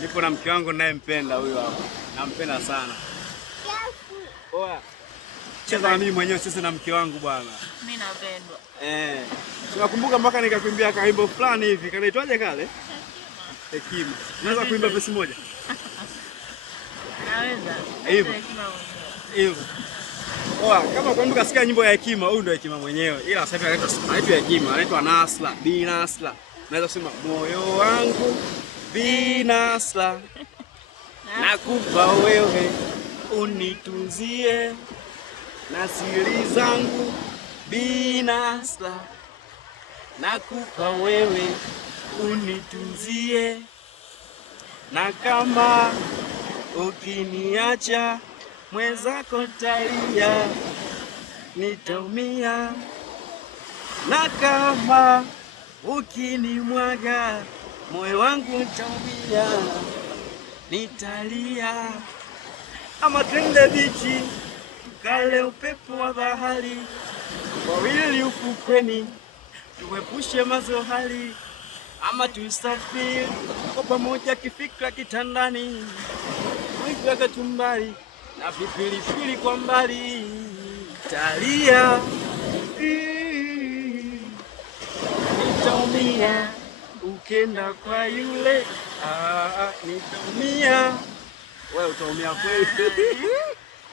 Nipo na mke wangu ninayempenda huyo hapo. Nampenda sana. Poa. Cheza na mimi mwenyewe sisi na mke wangu bwana. Mimi napendwa. Tunakumbuka mpaka nikakuimbia kaimbo fulani hivi. Kanaitwaje kale? Hekima. Unaweza kuimba verse moja? Naweza. Hivyo. Hivyo. Poa, kama kwa mtu kasikia nyimbo ya Hekima, huyu ndio Hekima mwenyewe. Ila sasa hivi anaitwa Hekima, anaitwa Nasla, Bi Nasla. Naweza kusema moyo wangu Bi Nasla. Nakupa wewe unitunzie na siri zangu Bi Nasla. Nakupa wewe unitunzie na kama ukiniacha mwenzako talia nitaumia, na kama ukinimwaga moyo wangu utaumia, nitalia. Ama twende bichi tukale upepo wa bahari, wawili ufukweni tuepushe mazohari, ama tusafiri kwa pamoja kifikra kitandani, mwika kachumbari na vipilipili kwa mbali, talia nitaumia ukenda kwa yule nitaumia. Wewe utaumia kweli.